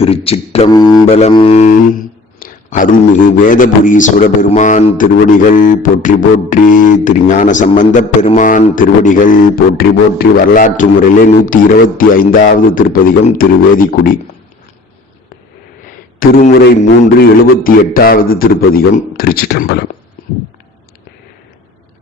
திருச்சிற்றம்பலம். அருள்மிகு வேதபுரி பெருமான் திருவடிகள் போற்றி போற்றி திருஞான சம்பந்த பெருமான் திருவடிகள் போற்றி போற்றி வரலாற்று முறையிலே நூற்றி இருபத்தி ஐந்தாவது திருப்பதிகம் திருவேதிக்குடி. திருமுறை மூன்று எழுபத்தி எட்டாவது திருப்பதிகம் திருச்சிற்றம்பலம்.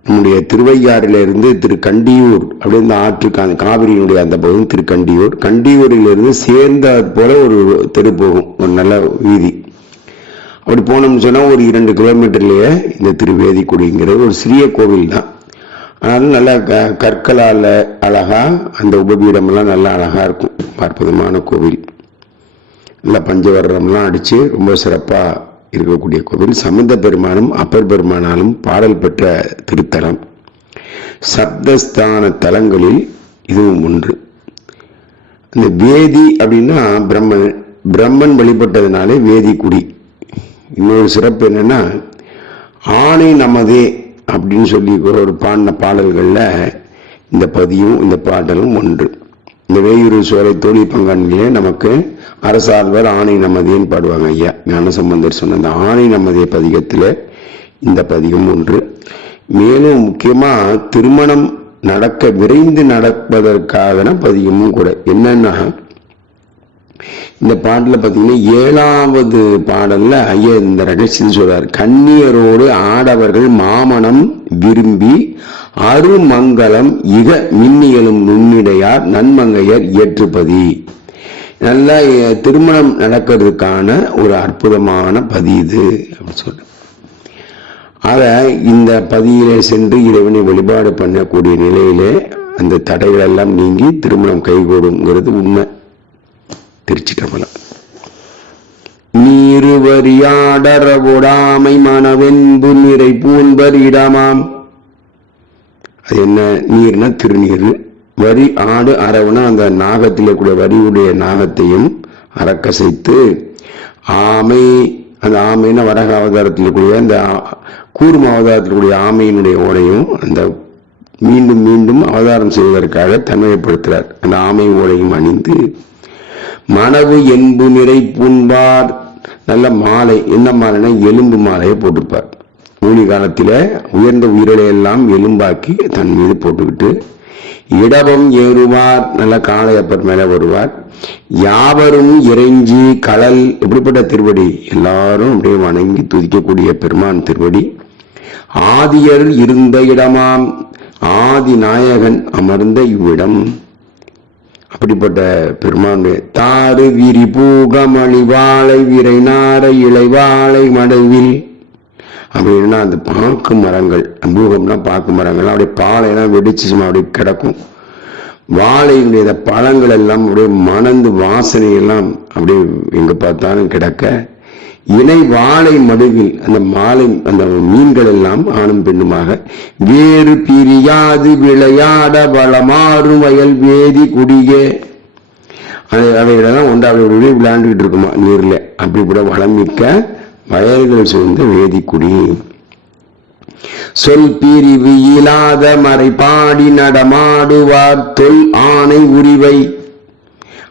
நம்முடைய திருவையாறிலிருந்து திரு கண்டியூர் அப்படின்னு இந்த ஆற்றுக்கு அந்த காவிரியினுடைய அந்த பகுதி திரு கண்டியூர் கண்டியூரிலிருந்து சேர்ந்த போல ஒரு தெரு போகும். ஒரு நல்ல வீதி. அப்படி போனோம்னு சொன்னால் ஒரு இரண்டு கிலோமீட்டர்லேயே இந்த திருவேதிக்குடிங்கிறது ஒரு சிறிய கோவில் தான். ஆனாலும் நல்லா க கற்களால் அழகாக அந்த உபபீடமெல்லாம் நல்லா அழகாக இருக்கும். அற்புதமான கோவில். நல்லா பஞ்சவர்ணம்லாம் அடித்து ரொம்ப சிறப்பாக இருக்கக்கூடிய கோவில் சம்பந்த பெருமானும் அப்பர் பெருமானாலும் பாடல் பெற்ற திருத்தலம். சப்தஸ்தான தலங்களில் இதுவும் ஒன்று. இந்த வேதி அப்படின்னா பிரம்மன் பிரம்மன் வழிபட்டதுனாலே வேதிக்குடி இன்னொரு சிறப்பு என்னன்னா ஆணை நமதே அப்படின்னு சொல்லி ஒரு பாடின பாடல்களில் இந்த பதியும் இந்த பாடலும் ஒன்று. இந்த வேயூர் சுவரை தோழி பங்காண்மையிலே நமக்கு அரசாழ்வர் ஆணை நமதின்னு பாடுவாங்க ஐயா. ஞானசம்பந்தர் சொன்ன அந்த ஆணை நமதிய பதிகத்தில் இந்த பதிகம் ஒன்று. மேலும் முக்கியமா திருமணம் நடக்க விரைந்து நடப்பதற்கான பதிகமும் கூட. என்னன்னா இந்த பாட்டில் பார்த்தீங்கன்னா ஏழாவது பாடல்ல ஐயா இந்த ரகசியம் சொல்றார். கண்ணியரோடு ஆடவர்கள் மாமணம் விரும்பி அருமங்கலம் இக மின்னியலும் நுண்ணிடையார் நன்மங்கையர் ஏற்றுப்பதி. நல்லா திருமணம் நடக்கிறதுக்கான ஒரு அற்புதமான பதி இது அப்படின்னு சொல்றேன் இந்த பதியிலே சென்று இறைவனை வழிபாடு பண்ணக்கூடிய நிலையிலே அந்த தடைகள் எல்லாம் நீங்கி திருமணம் கைகூடுங்கிறது உண்மை. திருச்சிட்டம்பலம் நீருவரியாடரவுடாமை மனவென்பு நிறை பூன்பர் இடமாம். அது என்ன? நீர்னா திருநீர். வரி ஆடு அரவுனா அந்த நாகத்திலே கூட வரியுடைய நாகத்தையும் அறக்கசைத்து ஆமை அந்த ஆமைன்னா வரக அவதாரத்தில் கூடிய அந்த கூர்ம அவதாரத்தில் கூடிய ஆமையினுடைய ஓடையும் அந்த மீண்டும் மீண்டும் அவதாரம் செய்வதற்காக தன்மைப்படுத்துகிறார் அந்த ஆமை ஓடையும் அணிந்து மனவு என்பு நிறை பூண்பார். நல்ல மாலை என்ன மாலைனா எலும்பு மாலையை போட்டிருப்பார். ஊழி காலத்தில் உயர்ந்த உயிரிழை எல்லாம் எலும்பாக்கி தன் மீது போட்டுக்கிட்டு இடவம் ஏறுவார் நல்ல காளையப்பர் மேலே வருவார். யாவரும் இறைஞ்சி கடல் எப்படிப்பட்ட திருவடி? எல்லாரும் அப்படியே வணங்கி துதிக்கக்கூடிய பெருமான் திருவடி. ஆதியர் இருந்த இடமாம் ஆதி நாயகன் அமர்ந்த இவ்விடம். அப்படிப்பட்ட பெருமானுடைய தாறு விரி பூகமணி வாழை விரை நாரை இலை வாழை மடைவில் அப்படின்னா அந்த பாக்கு மரங்கள் பூகம்னா பாக்கு மரங்கள் அப்படியே பாலையெல்லாம் வெடிச்சு சும்மா அப்படியே கிடக்கும். வாழையினுடைய பழங்கள் எல்லாம் அப்படியே மணந்து வாசனை எல்லாம் அப்படியே எங்க பார்த்தாலும் கிடக்க. இணை வாழை மடுவில் அந்த மாலை அந்த மீன்கள் எல்லாம் ஆணும் பெண்ணுமாக வேறு பிரியாது விளையாட வளமாறும் வயல் வேதி குடியே அவைகளெல்லாம் ஒன்றாவது விளையாண்டுகிட்டு இருக்குமா நீர்ல. அப்படி கூட வளமிக்க வயல்கள் சூழ்ந்த வேதிக்குடி சொல் பிரிவு இல்லாத மறைபாடி நடமாடுவார் தொல் ஆணை உரிவை.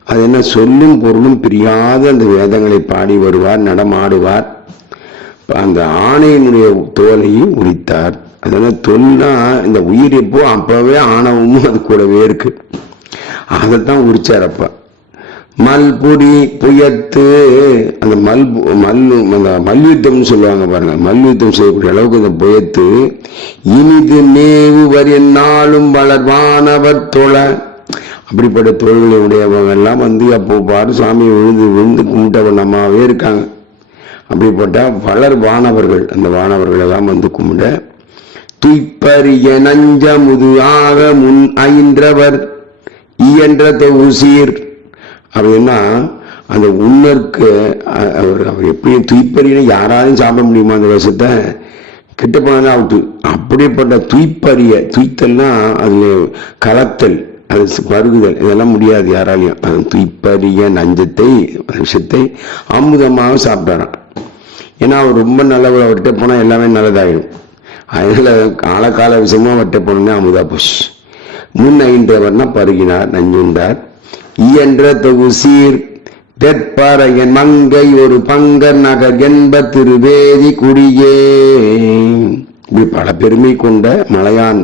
அது என்ன சொல்லும் பொருளும் பிரியாத அந்த வேதங்களை பாடி வருவார் நடமாடுவார். அந்த ஆணையினுடைய தோலையும் உரித்தார். அதனால் தொல்னா இந்த உயிர் எப்போ அப்பவே ஆணவமும் அது கூடவே இருக்கு. அதைத்தான் உரிச்சார் அப்ப. மல்புரி புயத்து அந்த மல் மல் அந்த மல்யுத்தம்னு சொல்லுவாங்க பாருங்க மல்யுத்தம் செய்யக்கூடிய அளவுக்கு அந்த புயத்து இனிது மேவு வரி நாளும் வளர்வானவர் தொழ. அப்படிப்பட்ட தொழில்களை உடையவங்க எல்லாம் வந்து அப்போ பாரு சாமி விழுந்து விழுந்து கும்பிட்ட இருக்காங்க. அப்படிப்பட்ட பலர் வானவர்கள். அந்த வானவர்கள் எல்லாம் வந்து கும்பிட துய்ப்பரிய நஞ்சமுது ஆக முன் ஐன்றவர் இயன்ற தொகுசீர் அப்படின்னா அந்த உன்னருக்கு அவர் அவர் எப்படி துய்ப்பறின்னு யாராலையும் சாப்பிட முடியுமா அந்த விஷத்தை? கிட்ட போனதான் அவுட்டு. அப்படிப்பட்ட துய்ப்பறிய துய்த்தல்னா அதில் கலத்தல். அது பருகுதல் இதெல்லாம் முடியாது யாராலையும். அது துய்ப்பறிய நஞ்சத்தை விஷத்தை அமுதமாக சாப்பிட்டாராம் ஏன்னா அவர் ரொம்ப நல்லவர் அவர்கிட்ட போனால் எல்லாமே நல்லதாயிடும். அதனால காலகால விஷயமா அவர்கிட்ட போனோம்னா அமுதா புஷ் முன் ஐன்றவர்னா பருகினார் நஞ்சுண்டார். இயன்ற தொகுசீர் தெற்பறையன் மங்கை ஒரு பங்கர் நகர் என்ப திருவேதி குடியே. இப்படி பல பெருமை கொண்ட மலையான்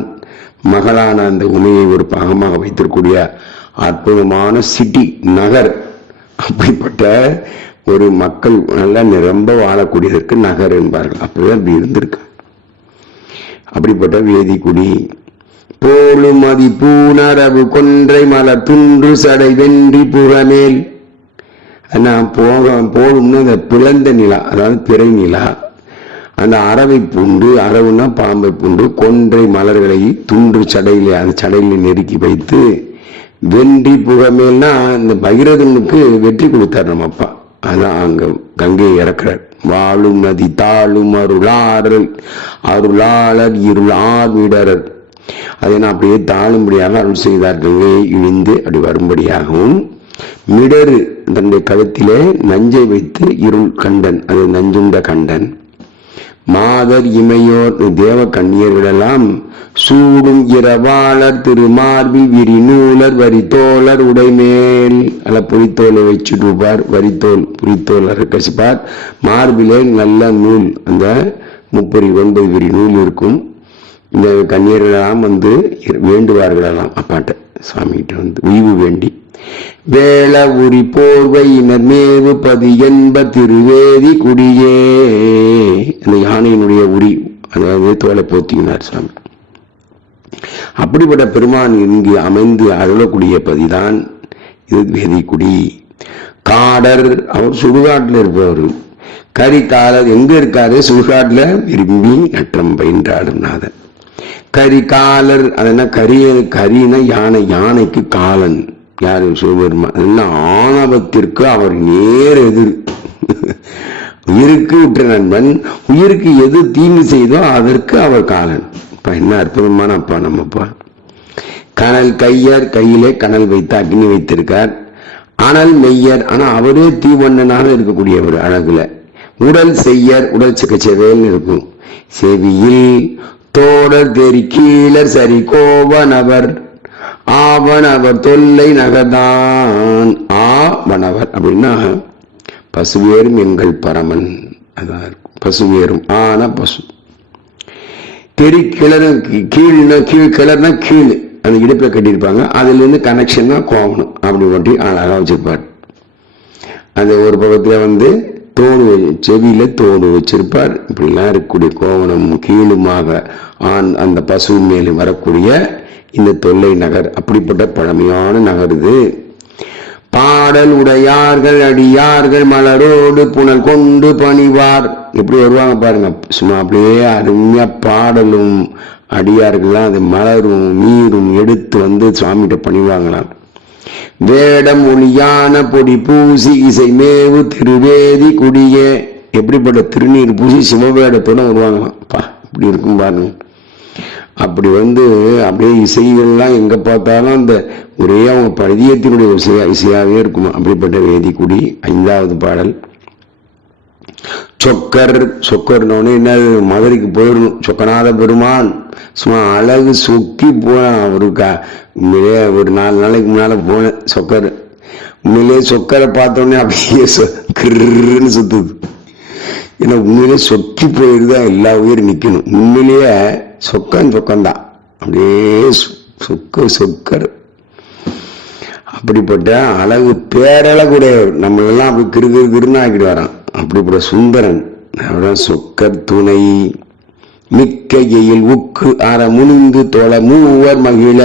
மகளான அந்த உமையை ஒரு பாகமாக வைத்திருக்கூடிய அற்புதமான சிட்டி நகர். அப்படிப்பட்ட ஒரு மக்கள் நல்லா நிரம்ப வாழக்கூடியதற்கு நகர் என்பார்கள். அப்படிதான் அப்படி இருந்திருக்கு. அப்படிப்பட்ட வேதிக்குடி போலும் மதி பூணரவு கொன்றை மலர் துன்று சடை வென்றி புறமேல். நான் போக போகணும்னு அந்த பிளந்த நிலா அதாவது பிறை நிலா. அந்த அறவை பூண்டு அறவுனா பாம்பை பூண்டு கொன்றை மலர்களை துன்று சடையில் அந்த சடையில் நெருக்கி வைத்து வென்றி புகமேல்னா இந்த பகிரதனுக்கு வெற்றி கொடுத்தார் நம்ம அப்பா. அதான் அங்க கங்கையை இறக்குறார். வாழும் நதி தாழும் அருளாரல் அருளாளர் இருளார் விடரர் அதை நான் அப்படியே தாழும்படியாக அருள் செய்தார். கங்கையை இழிந்து அப்படி வரும்படியாகவும் மிடரு தன்னுடைய கழுத்திலே நஞ்சை வைத்து இருள் கண்டன் அது நஞ்சுண்ட கண்டன். மாதர் இமையோர் தேவ கண்ணியர்களெல்லாம் சூடும் இரவாளர் திருமார்பி விரிநூலர் வரித்தோழர் உடைமேல். அல்ல புரித்தோலை வச்சுட்டு இருப்பார். வரித்தோல் புரித்தோல் கசிப்பார். மார்பிலே நல்ல நூல் அந்த முப்பரி ஒன்பது விரி நூல் இருக்கும். இந்த கண்ணீர்களெல்லாம் வந்து வேண்டுவார்களெல்லாம். அப்பாட்ட சுவாமிகிட்ட வந்து உய்வு வேண்டி. வேள உரி போர்வையினர் மேவு பதி என்ப திருவேதி குடியே. அந்த யானையினுடைய உரி அதாவது தோலை போத்தினார் சுவாமி. அப்படிப்பட்ட பெருமான் இங்கு அமைந்து அருளக்கூடிய பதிதான் இது வேதிக்குடி காடர் அவர் சுடுகாட்டில் இருப்பவர். கரிகாலர் எங்க இருக்காரு? சுடுகாட்டில் விரும்பி நற்றம் பயின்றாடும் நாதன். கரிகாலர் அதென்ன கரிய கரின யானை யானைக்கு காலன். யாரு? சிவபெருமா. என்ன ஆணவத்திற்கு அவர் நேர் எதிர். உயிருக்கு உற்ற நண்பன். உயிருக்கு எது தீங்கு செய்தோ அதற்கு அவர் காலன். இப்ப என்ன அற்புதமான அப்பா நம்மப்பா. கனல் கையார் கையிலே கனல் வைத்து அக்னி வைத்திருக்கார். அனல் மெய்யர். ஆனா அவரே தீவண்ணனாக இருக்கக்கூடியவர் அழகுல. உடல் செய்யர் உடல் சிக்கச்சவேல் இருக்கும். செவியில் தோடர் தெரி கீழர் சரி கோவனவர் ஆவணவர் தொல்லை நகர்தான் ஆவணவர் அப்படின்னா பசுவேரும் எங்கள் பரமன். அதான் இருக்கும் பசுவேரும் ஆன பசு. தெரி கிளறு கீழ்னா கீழ் கிளறுனா கீழ். அந்த இடுப்பில் கட்டியிருப்பாங்க. அதுல இருந்து கனெக்ஷன் தான் கோவணும். அப்படி ஒட்டி அழகா வச்சிருப்பார். அந்த ஒரு பக்கத்துல வந்து தோடு செவியில தோடு வச்சிருப்பார். இப்படிலாம் இருக்கக்கூடிய கோவணம் கீழுமாக ஆண் அந்த பசு மேலும் வரக்கூடிய இந்த தொல்லை நகர் அப்படிப்பட்ட பழமையான நகர் இது. பாடல் உடையார்கள் அடியார்கள் மலரோடு புனல் கொண்டு பணிவார். எப்படி வருவாங்க பாருங்க சும்மா அப்படியே அருமையா பாடலும் அடியார்கள்லாம் அது மலரும் நீரும் எடுத்து வந்து சுவாமிகிட்ட பணிவாங்களாம். வேடம் ஒளியான பொடி பூசி இசை மேவு திருவேதி குடியே. எப்படிப்பட்ட திருநீர் பூசி சிவவேடத்தோட வருவாங்களாம். பா இப்படி இருக்கும் பாருங்க. அப்படி வந்து அப்படியே இசைகள்லாம் எங்க பார்த்தாலும் அந்த ஒரே அவங்க பதியத்தினுடைய இசையா இசையாவே இருக்கும். அப்படிப்பட்ட வேதிக்குடி ஐந்தாவது பாடல். சொக்கர் சொக்கர்னோடனே என்ன மதுரைக்கு போயிடணும். சொக்கநாத பெருமான். சும்மா அழகு சொக்கி போனேன் அவருக்கா உண்மையிலே ஒரு நாலு நாளைக்கு முன்னால் போனேன் சொக்கர். உண்மையிலே சொக்கரை பார்த்தோன்னே அப்படியே கிருன்னு சுத்துது. ஏன்னா உண்மையிலே சொக்கி போயிருந்தா எல்லா உயிரும் நிற்கணும் உண்மையிலேயே சொக்கன் சொக்கம்தான். அப்படியே சொக்க சொக்கர். அப்படிப்பட்ட அழகு பேரழகுடையவர். நம்மளெல்லாம் அப்படி கிரு கிரு கிருன்னு ஆக்கிட்டு வரான். அப்படிப்பட்ட சுந்தரன். அவர்தான் சொக்கர் துணை. மிக்க எயில் உக்கு அற முனிந்து தொலை மூவர் மகிழ.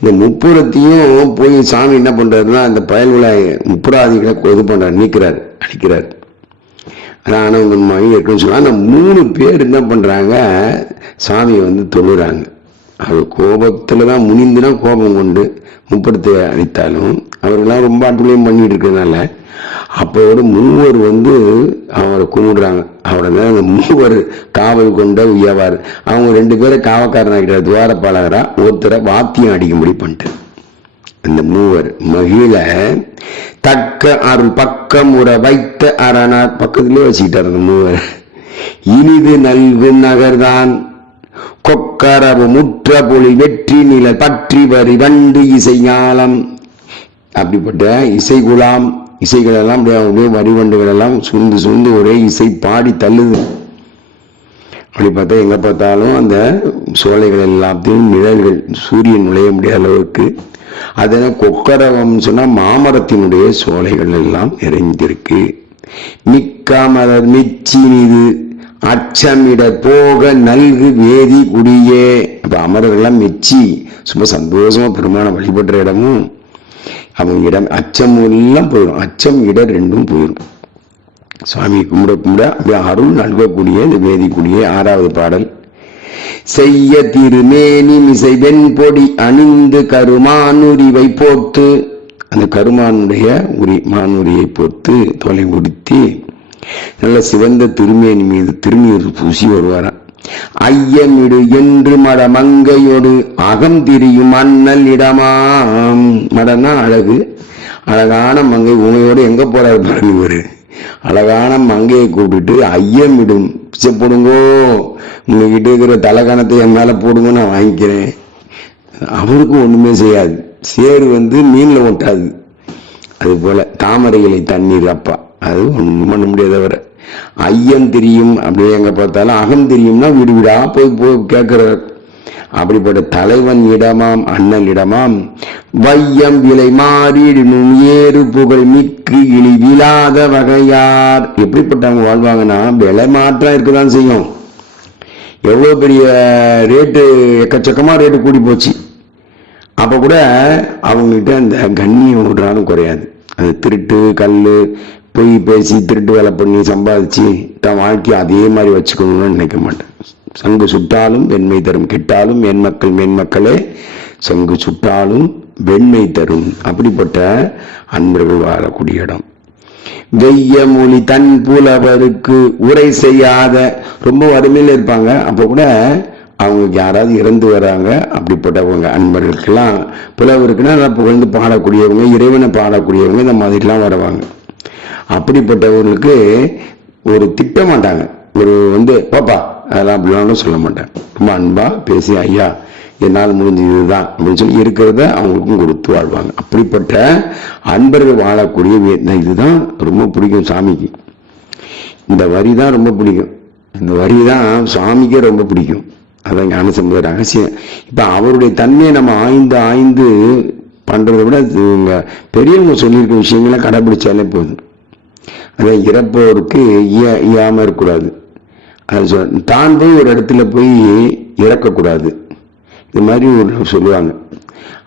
இந்த முப்புறத்தையும் போய் சாமி என்ன பண்றாருன்னா இந்த பயல்களை முப்புறாதிகளை இது பண்றாரு நீக்கிறார் அடிக்கிறார். ஆனவங்கன் மகி இருக்குன்னு சொல்லலாம் ஆனால் மூணு பேர் என்ன பண்ணுறாங்க சாமியை வந்து தொழுறாங்க. அவர் கோபத்தில் தான் முனிந்துனா கோபம் கொண்டு முப்படத்தை அடித்தாலும் அவரெல்லாம் ரொம்ப அட்டுலையும் பண்ணிட்டு இருக்கிறதுனால. அப்போட மூவர் வந்து அவரை கும்பிடுறாங்க. அவரை தான் அந்த மூவர் காவல் கொண்ட உயவார் அவங்க ரெண்டு பேரை காவக்காரன் ஆகிட்டார் துவாரப்பாளகரா ஒருத்தரை வாத்தியம் அடிக்கும்படி பண்ணிட்டு. அந்த மூவர் மகிழ தக்க அருள் பக்கம் உற வைத்த அரணார் பக்கத்திலே வச்சுக்கிட்டார் அந்த மூவர். இனிது நல்கு நகர்தான் கொக்கரவு முற்ற பொலி வெற்றி நில பற்றி வரி வண்டு இசை ஞாலம். அப்படிப்பட்ட இசை குலாம் இசைகள் எல்லாம் அப்படியே வரிவண்டுகள் எல்லாம் சுருந்து சுருந்து ஒரே இசை பாடி தள்ளுது. அப்படி பார்த்தா எங்கே பார்த்தாலும் அந்த சோலைகள் எல்லாத்தையும் நிழல்கள் சூரியன் நுழைய முடியாத அளவுக்கு அதன கொக்கரவம் சொன்னா மாமரத்தினுடைய சோலைகள் எல்லாம் நிறைந்திருக்கு மிக்காமலர் மிச்சி மீது அச்சமிட போக நல்கு வேதி குடியே. அப்ப அமரர்கள்லாம் மெச்சி சும்மா சந்தோஷமா பெருமான வழிபடுற இடமும் அவன் இடம் அச்சம் எல்லாம் போயிடும். அச்சம் இடம் ரெண்டும் போயிடும். சுவாமி கும்பிட கும்பிட அப்படியே அருள் நல்கக்கூடிய இந்த வேதிக்குடியே ஆறாவது பாடல். செய்ய திருமேனி மிசை வெண்பொடி அணிந்து கருமானுரிவை போத்து அந்த கருமானுடைய உரி மானுரியை போட்டு தொலை உடுத்தி நல்ல சிவந்த திருமேனி மீது திருநீர் பூசி வருவாராம் ஐயமிடு என்று மட மங்கையோடு அகம் திரியும் அண்ணல் இடமாம். மடனா அழகு. அழகான மங்கை உமையோடு எங்க போறாரு பாருங்க ஒரு அழகான மங்கையை கூப்பிட்டு ஐயமிடும் பிச்சை போடுங்கோ. உங்ககிட்ட இருக்கிற தலைக்கணத்தை என் மேல போடுங்க நான் வாங்கிக்கிறேன். அவருக்கும் ஒண்ணுமே செய்யாது. சேரு வந்து மீன்ல ஒட்டாது அது போல தாமரை இலை தண்ணீர் அப்பா. அது ஒன்றும் பண்ண முடியாத வர ஐயம் தெரியும் அப்படியே எங்க பார்த்தாலும் அகம் தெரியும்னா வீடு வீடாக போய் போய் கேட்குற அப்படிப்பட்ட தலைவன் இடமாம் அண்ணல் இடமாம். வையம் விலை மாறிடும் ஏறு புகழ் மிக்கு இனி விழாத வகையார். எப்படிப்பட்டவங்க வாழ்வாங்கன்னா விலை மாற்றம் இருக்குதான் செய்யும். எவ்வளோ பெரிய ரேட்டு எக்கச்சக்கமா ரேட்டு கூடி போச்சு. அப்போ கூட அவங்ககிட்ட அந்த கண்ணியம் விடுறாலும் குறையாது. அது திருட்டு கல் பொய் பேசி திருட்டு வேலை பண்ணி சம்பாதிச்சு தான் வாழ்க்கையை அதே மாதிரி வச்சுக்கணும்னு நினைக்க மாட்டேன். சங்கு சுட்டாலும் வெண்மை தரும் கிட்டாலும் மேன்மக்கள் மேன்மக்களே சங்கு சுட்டாலும் வெண்மை தரும். அப்படிப்பட்ட அன்பர்கள் வாழக்கூடிய இடம். வெய்ய மொழி தன் புலவருக்கு உரை செய்யாத ரொம்ப வறுமையில் இருப்பாங்க. அப்ப கூட அவங்களுக்கு யாராவது இறந்து வராங்க அப்படிப்பட்டவங்க அன்பர்களுக்கெல்லாம் புலவருக்குன்னா நல்லா புகழ்ந்து பாடக்கூடியவங்க இறைவனை பாடக்கூடியவங்க இந்த மாதிரிலாம் வருவாங்க. அப்படிப்பட்டவர்களுக்கு ஒரு திட்ட மாட்டாங்க ஒரு வந்து பாப்பா அதெல்லாம் அப்படிலாம் சொல்ல மாட்டேன். ரொம்ப அன்பாக பேசி ஐயா என்னால் முடிஞ்சது தான் அப்படின்னு சொல்லி இருக்கிறத அவங்களுக்கும் கொடுத்து வாழ்வாங்க. அப்படிப்பட்ட அன்பர்கள் வாழக்கூடிய இதுதான் ரொம்ப பிடிக்கும் சாமிக்கு. இந்த வரி தான் ரொம்ப பிடிக்கும். இந்த வரி தான் சுவாமிக்கே ரொம்ப பிடிக்கும். அதான் ஞானசம்பந்த ரகசியம். இப்போ அவருடைய தன்மையை நம்ம ஆய்ந்து ஆய்ந்து பண்ணுறத விட இவங்க பெரியவங்க சொல்லியிருக்க விஷயங்களை கடைபிடிச்சாலே போதும். அதான் இறப்பவருக்கு இய இயாமல் இருக்கக்கூடாது. அது தான் போய் ஒரு இடத்துல போய் இறக்கக்கூடாது. இது மாதிரி ஒரு சொல்லுவாங்க.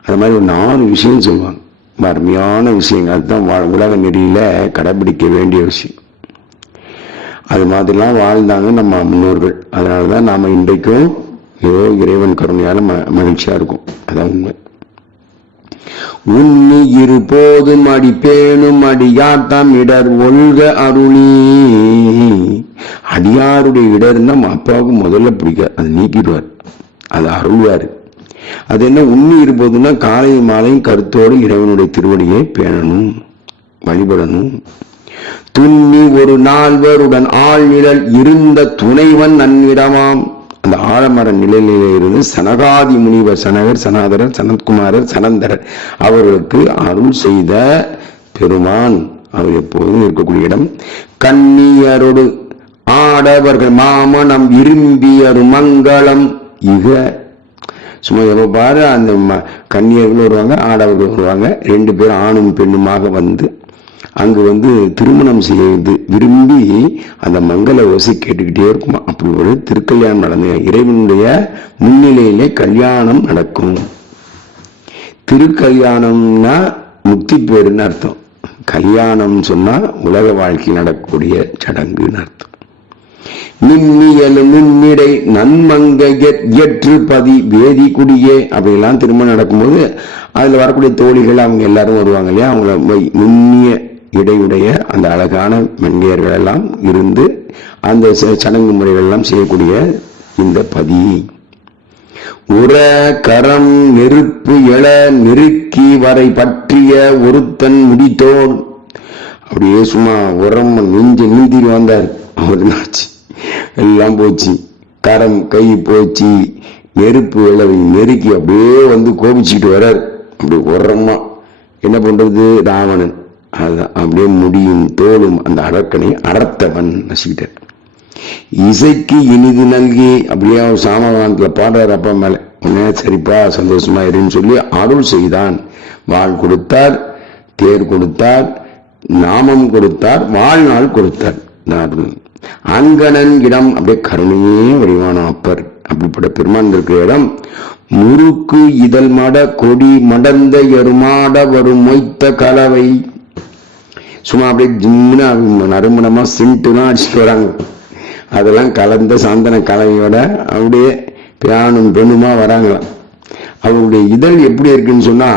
அது மாதிரி ஒரு நாலு விஷயம் சொல்லுவாங்க. ரொம்ப அருமையான விஷயங்கள். அதுதான் உலக நெறியில் கடைபிடிக்க வேண்டிய விஷயம். அது மாதிரிலாம் வாழ்ந்தாங்க நம்ம முன்னோர்கள். அதனாலதான் நாம் இன்றைக்கும் ஏதோ இறைவன் கருணையால் ம மகிழ்ச்சியாக இருக்கும். அதான் உண்மை. உன்னி இரு போதும் அடி பேணும் அடியாத்தாம் இடர் ஒல்க அருளி. அடியாருடைய இடர்னா அப்பாவுக்கு முதல்ல பிடிக்காது அது நீக்கிடுவார். அது அருள்வார். அது என்ன உண்ணி இருப்பதுன்னா காலையும் மாலையும் கருத்தோடு இறைவனுடைய திருவடியை பேணணும் வழிபடணும். துண்ணி ஒரு நால்வருடன் ஆள் நிழல் இருந்த துணைவன் நன்னிடமாம். ஆலமர நிலையிலே இருந்து சனகாதி முனிவர் சனகர் சனாதரர் சனத்குமாரர் சனந்தரர் அவர்களுக்கு அருள் செய்த பெருமான். அவர் எப்போதும் இருக்கக்கூடிய இடம். கண்ணியரோடு ஆடவர்கள் மாமனம் விரும்பியரு மங்களம் இக. சும்மா எப்ப பாரு அந்த ம- கன்னியர்கள் வருவாங்க ஆடவர்கள் வருவாங்க. ரெண்டு பேரும் ஆணும் பெண்ணுமாக வந்து அங்கு வந்து திருமணம் செய்து விரும்பி அந்த மங்கள ஓசை கேட்டுக்கிட்டே இருக்குமா? அப்படி ஒரு திருக்கல்யாணம் நடந்து இறைவனுடைய முன்னிலையிலே கல்யாணம் நடக்கும். திருக்கல்யாணம்னா முக்தி பேருன்னு அர்த்தம். கல்யாணம் சொன்னா உலக வாழ்க்கையில் நடக்கக்கூடிய சடங்குன்னு அர்த்தம். மின்னியல் முன்னிடை நன்மங்க எற்று பதி வேதி குடியே. அப்படிலாம் திருமணம் நடக்கும்போது அதுல வரக்கூடிய தோழிகள் அவங்க எல்லாரும் வருவாங்க இல்லையா? அவங்கள மை- நுண்ணிய இடையுடைய அந்த அழகான மென்கையர்கள் எல்லாம் இருந்து அந்த ச- சடங்கு முறைகள் எல்லாம் செய்யக்கூடிய இந்த பதி. உர கரம் நெருப்பு எழ நெருக்கி வரை பற்றிய ஒருத்தன் முடித்தோன். அப்படியே சும்மா உரம் நெஞ்சு நீந்தி வந்தார். அவர் என்னாச்சு எல்லாம் போச்சு. கரம் கை போச்சு. நெருப்பு விளவை நெருக்கி அப்படியே வந்து கோபிச்சுட்டு வர்றார் அப்படி உரமா. என்ன பண்றது? ராவணன். அதுதான் அப்படியே முடியும் தோளும் அந்த அரக்கனை அடர்த்தவன் நசிக்கிட்டார். இசைக்கு இனிது நல்கி அப்படியே அவர் பாடுறார் அப்பா மேல. உடனே சரிப்பா சந்தோஷமா இருன்னு சொல்லி அருள் செய்தான். வாழ் கொடுத்தார் தேர் கொடுத்தார் நாமம் கொடுத்தார் வாழ்நாள் கொடுத்தார். இந்த அங்கணன் இடம் அப்படியே கருணையே வடிவான அப்பர். அப்படிப்பட்ட பெருமான் இருக்கிற இடம். முறுக்கு இதழ் மட கொடி மடந்த எருமாட வரும் மொய்த்த கலவை. சும்மா அப்படியே ஜிம்னு நறுமணமா சிண்ட்டுலாம் அடிச்சுட்டு வராங்க. அதெல்லாம் கலந்த சாந்தன கலவையோட அப்படியே பியானும் பெண்ணுமா வராங்களாம் அவருடைய இதழ் எப்படி இருக்குன்னு சொன்னா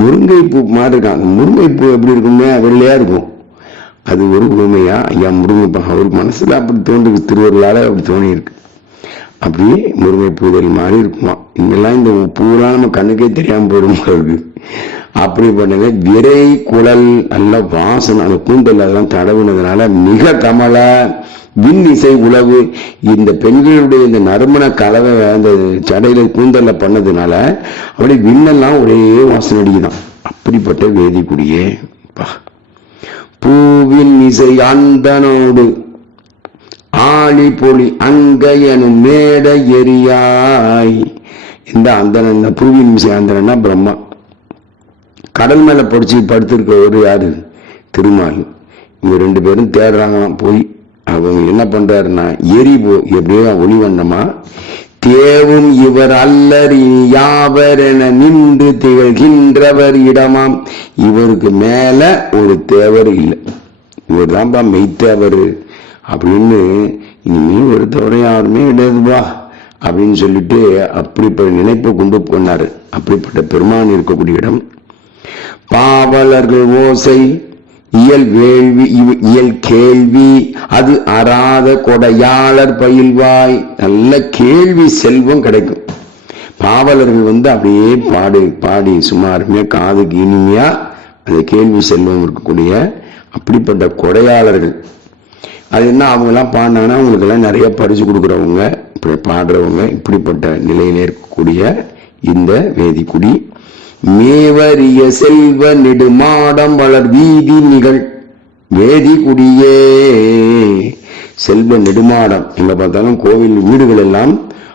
முருங்கை பூ மாதிரி இருக்கான் அந்த முருங்கை பூ எப்படி இருக்குமே வெள்ளையா இருக்கும். அது ஒரு உண்மையா ஐயா முருங்கை அவர் மனசுல அப்படி தோன்று திருவருளால அப்படி தோணி இருக்கு அப்படியே முருங்கை பூதல் மாதிரி இருக்குமா? இங்கெல்லாம் இந்த பூலாம் நம்ம கண்ணுக்கே தெரியாம போயிடும் போல அப்படி பண்ணது விரை குழல் நல்ல வாசனை அந்த கூந்தல் அதெல்லாம் தடவுனதுனால மிக கமல விண் இசை உழவு இந்த பெண்களுடைய இந்த நறுமண கலவை அந்த சடையில கூந்தல்ல பண்ணதுனால அப்படியே விண்ணெல்லாம் ஒரே வாசனை அடிக்குதான். அப்படிப்பட்ட வேதிக்குடியே. பா பூவின் இசை அந்தனோடு ஆளி பொலி அங்கையனும் மேட எரியாய். இந்த அந்தனன் பூவின் இசை அந்தனா பிரம்மா. கடல் மேலே படிச்சு படுத்திருக்கவர் யார் யாரு? திருமால். இவங்க ரெண்டு பேரும் தேடுறாங்களாம் போய் அவங்க என்ன பண்றாருன்னா எரி போ எப்படியோ ஒளிவண்ணமா தேவும் இவர் அல்லர் யாவர் என நின்று திகழ்கின்றவர் இடமாம். இவருக்கு மேல ஒரு தேவர் இல்லை. இவர் தான்ப்பா மெய்த்தேவர். அப்படின்னு இனிமே ஒரு தவிர யாருமே இடதுவா அப்படின்னு சொல்லிட்டு அப்படிப்பட்ட நினைப்பை கொண்டு போனார். அப்படிப்பட்ட பெருமான் இருக்கக்கூடிய இடம். பாவலர்கள் ஓசை இயல் வேள்வி இவ்- இயல் கேள்வி அது அறாத கொடையாளர் பயில்வாய். நல்ல கேள்வி செல்வம் கிடைக்கும். பாவலர்கள் வந்து அப்படியே பாடு பாடி சுமாருமே காதுக்கு இனிமையா அந்த கேள்வி செல்வம் இருக்கக்கூடிய அப்படிப்பட்ட கொடையாளர்கள். அது என்ன அவங்கெல்லாம் பாடினாங்கன்னா அவங்களுக்கெல்லாம் நிறைய பரிசு கொடுக்குறவங்க இப்படி பாடுறவங்க இப்படிப்பட்ட நிலையில இருக்கக்கூடிய இந்த வேதிக்குடி மேவரிய செல்வ நெடுமாடம் வளர் வீதி நிகழ் வேதிக்குடியே செல்வ நெடுமாடம் எங்க பார்த்தாலும் கோவில் வீடுகள் எல்லாம்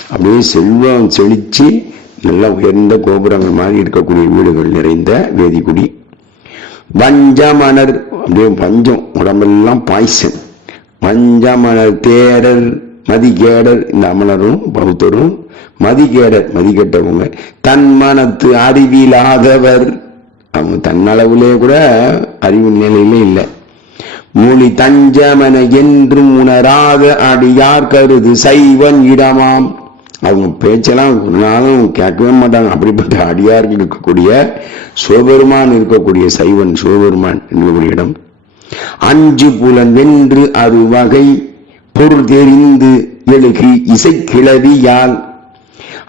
அப்படியே செல்வம் செழிச்சு நல்ல உயர்ந்த கோபுரங்கள் மாதிரி இருக்கக்கூடிய வீடுகள் நிறைந்த வேதிக்குடி வஞ்சமணர் அப்படியே பஞ்சம் உடம்பெல்லாம் பாய்சன். வஞ்சமணர் தேரர் மதிகேடர் இந்த அமலரும் பௌத்தரும் மதிகேடர் மதிக்கட்டவங்க தன் மனத்து அறிவிலாதவர். அவங்க தன்னளவுலே கூட அறிவு நிலையிலே இல்லை. மொழி தஞ்சமன என்றும் உணராத அடியார் கருது சைவன் இடமாம். அவங்க பேச்செல்லாம் ஒரு நாளும் கேட்கவே மாட்டாங்க. அப்படிப்பட்ட அடியார்கள் இருக்கக்கூடிய சிவபெருமான் இருக்கக்கூடிய சைவன் சிவபெருமான் இருக்கக்கூடிய இடம். அஞ்சு புலன் வென்று அறுவகை பொருள் தெரிந்து எழுகி இசைக்கிளவியால்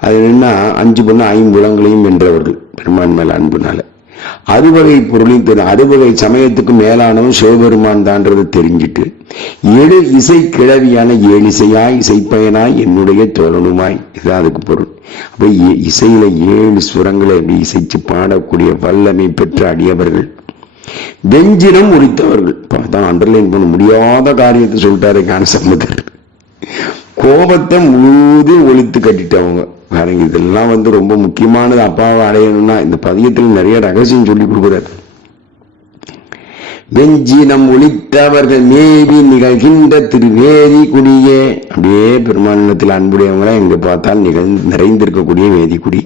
அது என்ன அஞ்சு பொண்ணு ஐம்புலங்களையும் வென்றவர்கள் பெருமான் மேல அன்புனால. அறுவகை பொருளையும் தெரியும் அறுவகை சமயத்துக்கு மேலானவன் சிவபெருமான் தான்றது தெரிஞ்சிட்டு ஏழு இசை கிழவியான ஏழிசையாய் இசைப்பயனாய் என்னுடைய தோழனுமாய். இதுதான் அதுக்கு பொருள். அப்ப இ- இசையில ஏழு சுரங்களை அப்படி இசைச்சு பாடக்கூடிய வல்லமை பெற்ற அடியவர்கள். வெஞ்சினம் உரித்தவர்கள். தான் அண்டர்லைன் பண்ண முடியாத காரியத்தை சொல்லிட்டாரு ஞானசம்பந்தர். கோபத்தை முழுது ஒழித்து கட்டிட்டவங்க. பாருங்க இதெல்லாம் வந்து ரொம்ப முக்கியமானது அப்பாவை அடையணும்னா இந்த பதியத்தில் நிறைய ரகசியம் சொல்லி கொடுக்குறாரு. வெஞ்சினம் ஒழித்தவர்கள் மேவி நிகழ்கின்ற திருவேதி குடியே. அப்படியே பெருமானத்தில் அன்புடையவங்களா எங்க பார்த்தால் நிகழ்ந்து நிறைந்திருக்கக்கூடிய வேதிக்குடி.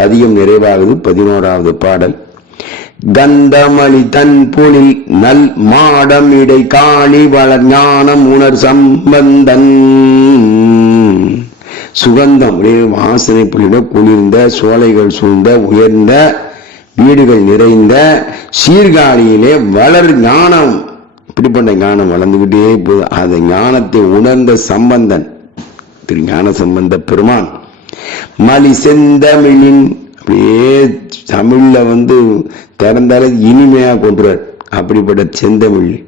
பதியம் நிறைவாகுது பதினோராவது பாடல். கந்தமளி தன் பொழில் நல் மாடம் இடை காளி வளர் ஞானம் உணர் சம்பந்தன். சுகந்தம் வாசனை புள்ளிட குளிர்ந்த சோலைகள் சூழ்ந்த உயர்ந்த வீடுகள் நிறைந்த சீர்காழியிலே வளர் ஞானம். இப்படிப்பட்ட ஞானம் வளர்ந்துகிட்டே போகுது. அந்த ஞானத்தை உணர்ந்த சம்பந்தன். திரு ஞான சம்பந்த பெருமான். மலி செந்தமிழின் அப்படியே தமிழ்ல வந்து திறந்தாலே இனிமையா கொண்டுறார். அப்படிப்பட்ட செந்தமிழ்.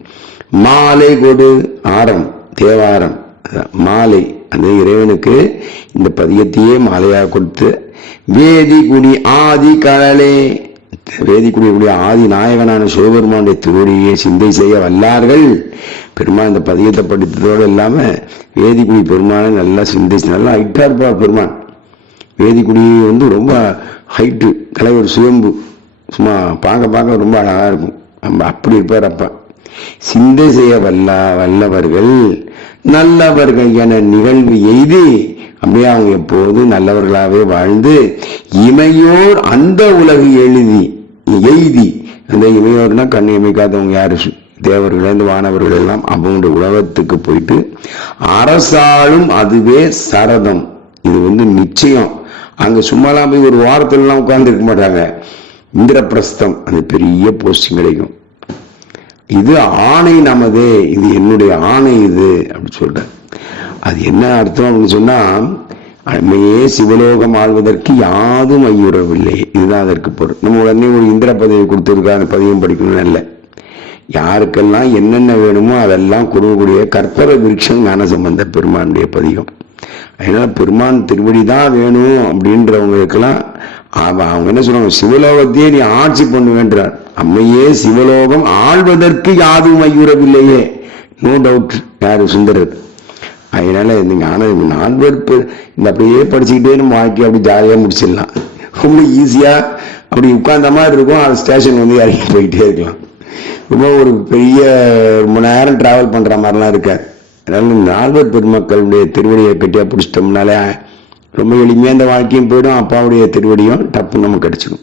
மாலை கொடு ஆரம் தேவாரம். மாலை. அந்த இறைவனுக்கு இந்த பதியத்தையே மாலையாக கொடுத்து வேதி குடி ஆதி கடலே வேதிக்குடியுடைய ஆதி நாயகனான சிவபெருமானுடைய திருவடியை சிந்தை செய்ய வல்லார்கள். பெருமான் இந்த பதியத்தை படித்ததோடு இல்லாமல் வேதிக்குடி பெருமானை நல்லா சிந்தை நல்லா ஹைட்டாக இருப்பார் பெருமான். வேதிக்குடி வந்து ரொம்ப ஹைட்டு தலைவர் சுயம்பு. சும்மா பார்க்க பார்க்க ரொம்ப அழகாக இருக்கும். நம்ம அப்படி இருப்பார் அப்பா. சிந்தை செய்ய வல்ல வல்லவர்கள். நல்லவர்கள் என நிகழ்வு எய்தி அப்படியே அவங்க எப்போதும் நல்லவர்களாகவே வாழ்ந்து இமையோர் அந்த உலகு எழுதி எய்தி. அந்த இமையோர்னா கண் இமைக்காதவங்க யாரு? தேவர்கள் இருந்து வானவர்கள் எல்லாம் அவங்களுடைய உலகத்துக்கு போயிட்டு அரசாலும் அதுவே சரதம். இது வந்து நிச்சயம். அங்க சும்மாலாம் போய் ஒரு வாரத்துலலாம் உட்கார்ந்து இருக்க மாட்டாங்க. இந்திரபிரஸ்தம் அது பெரிய போஸ்டிங் கிடைக்கும். இது ஆணை நமது இது என்னுடைய ஆணை இது அப்படின்னு சொல்றார். அது என்ன அர்த்தம் அப்படின்னு சொன்னா அண்மையே சிவலோகம் ஆள்வதற்கு யாதும் ஐயுறவில்லை. இதுதான் அதற்கு பொருள். நம்ம உடனே ஒரு இந்திர பதவி கொடுத்துருக்கா அந்த பதவியும் படிக்கணும்னு இல்லை யாருக்கெல்லாம் என்னென்ன வேணுமோ அதெல்லாம் கொடுக்கக்கூடிய கற்பர விருட்சம் ஞான சம்பந்த பெருமானுடைய பதிகம். அதனால பெருமான் திருவடி தான் வேணும் அப்படின்றவங்களுக்கெல்லாம் அவங்க என்ன சொல்றாங்க சிவலோகத்தையே நீ ஆட்சி பண்ணுவேன்றார். அம்மையே சிவலோகம் ஆழ்வதற்கு யாதும் ஐயுறவில்லையே. நோ டவுட் யாரு சுந்தரர். அதனால நீங்கள் ஆனால் இந்த நால்வர் இந்த அப்படியே படிச்சுக்கிட்டே நம்ம வாழ்க்கையை அப்படி ஜாலியாக முடிச்சிடலாம். ரொம்ப ஈஸியாக அப்படி உட்கார்ந்த மாதிரி இருக்கும் அது ஸ்டேஷன் வந்து இறங்கி போயிட்டே இருக்கலாம். ரொம்ப ஒரு பெரிய ரொம்ப நேரம் ட்ராவல் பண்ணுற மாதிரிலாம் இருக்காது. அதனால இந்த நால்வர் பெருமக்களுடைய திருவடியை கட்டியாக பிடிச்சிட்டோம்னாலே ரொம்ப எளிமையாக இந்த வாழ்க்கையும் போயிடும் அப்பாவுடைய திருவடியும் டப்புன்னு நமக்கு கிடச்சிடும்.